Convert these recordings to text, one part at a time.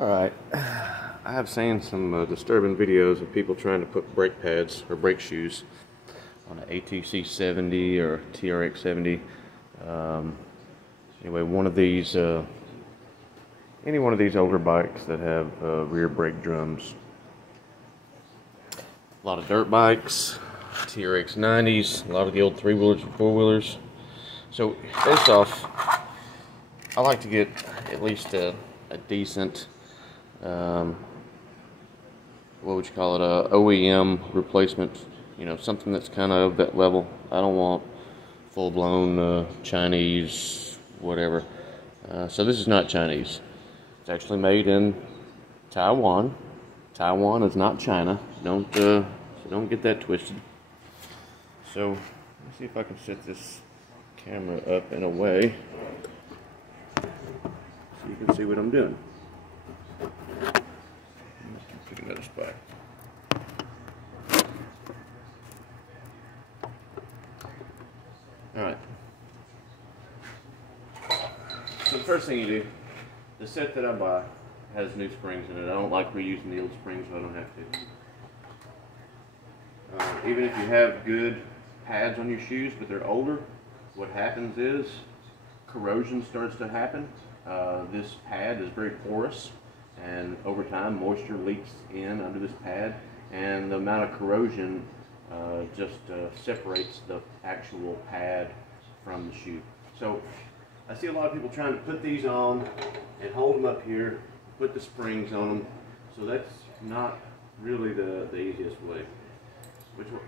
Alright, I have seen some disturbing videos of people trying to put brake pads or brake shoes on an ATC70 or TRX70. Anyway, one of these, any one of these older bikes that have rear brake drums. A lot of dirt bikes, TRX90s, a lot of the old 3-wheelers and 4-wheelers. So, first off, I like to get at least a decent, what would you call it, a OEM replacement, you know, something that's kind of that level. I don't want full-blown Chinese, whatever. So this is not Chinese. It's actually made in Taiwan. Taiwan is not China. Don't get that twisted. So let's see if I can set this camera up in a way so you can see what I'm doing. Pick another spot. Alright. So the first thing you do, the set that I buy has new springs in it. I don't like reusing the old springs, so I don't have to. Even if you have good pads on your shoes, but they're older, what happens is corrosion starts to happen. This pad is very porous, and over time moisture leaks in under this pad, and the amount of corrosion just separates the actual pad from the shoe. So I see a lot of people trying to put these on and hold them up here, put the springs on them. So that's not really the easiest way.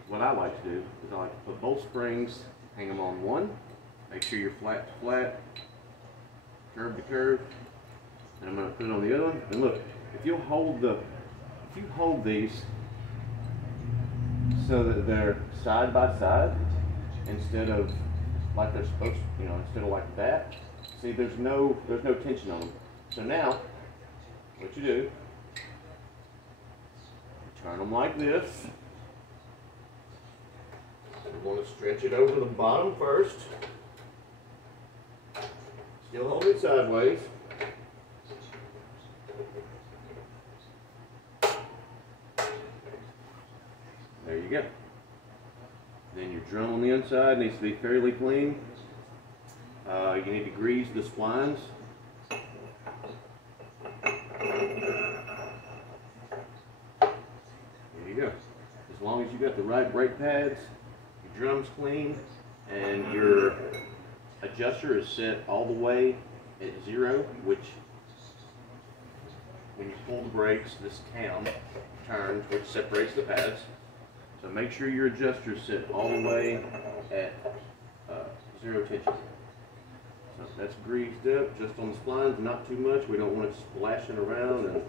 What I like to do is I like to put both springs, hang them on one, make sure you're flat to flat, curve to curve, and I'm going to put it on the other one. And look, if you hold these so that they're side by side instead of like they're supposed to, you know, instead of like that. See, there's no tension on them. So now, what you do, turn them like this. We're going to stretch it over the bottom first. Still hold it sideways. There you go. Then your drum on the inside needs to be fairly clean. You need to grease the splines. There you go. As long as you got the right brake pads, your drum's clean, and your adjuster is set all the way at 0, which when you pull the brakes, this cam turns, which separates the pads. So make sure your adjuster is set all the way at 0 tension. So that's greased up just on the splines, not too much. We don't want it splashing around and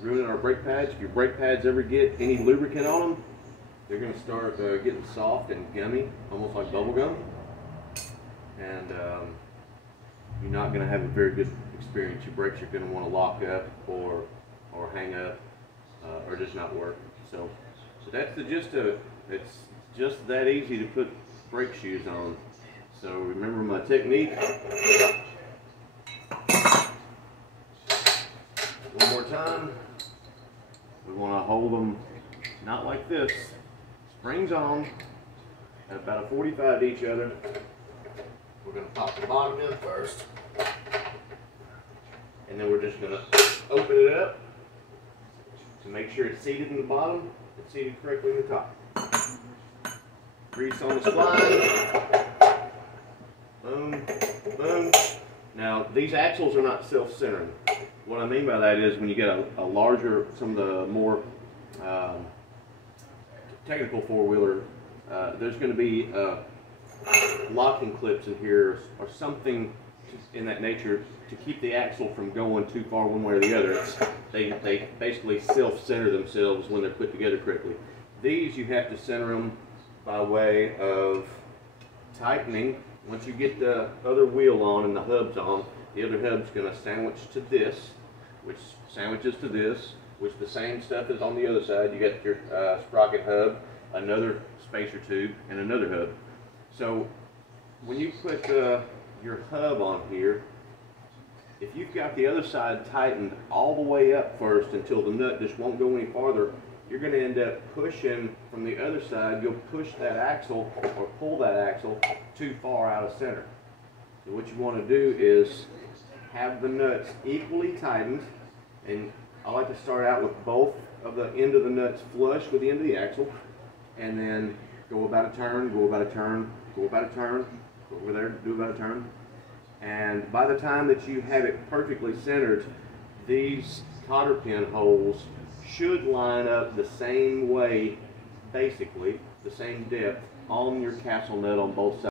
ruining our brake pads. If your brake pads ever get any lubricant on them, they're going to start getting soft and gummy, almost like bubble gum. And you're not going to have a very good experience. Your brakes are going to want to lock up or hang up or just not work. So that's the gist of it. It's just that easy to put brake shoes on. So remember my technique. One more time. We want to hold them not like this. Springs on at about a 45 to each other. We're going to pop the bottom in first. And then we're just going to open it up to make sure it's seated in the bottom. It's seated correctly in the top. Grease on the spline. Boom, boom. Now, these axles are not self-centering. What I mean by that is when you get a larger, some of the more technical 4-wheeler, there's going to be locking clips in here or something in that nature to keep the axle from going too far one way or the other. They basically self-center themselves when they're put together correctly. These you have to center them by way of tightening. Once you get the other wheel on and the hub's on, the other hub's going to sandwich to this, which sandwiches to this, which the same stuff is on the other side. You got your sprocket hub, another spacer tube, and another hub. So when you put your hub on here, if you you've got the other side tightened all the way up first until the nut just won't go any farther, you're going to end up pushing from the other side. You'll push that axle or pull that axle too far out of center. So what you want to do is have the nuts equally tightened, and I like to start out with both of the end of the nuts flush with the end of the axle, and then go about a turn, go about a turn, go about a turn, go over there, do about a turn. And by the time that you have it perfectly centered, these cotter pin holes should line up the same way, basically the same depth on your castle nut on both sides.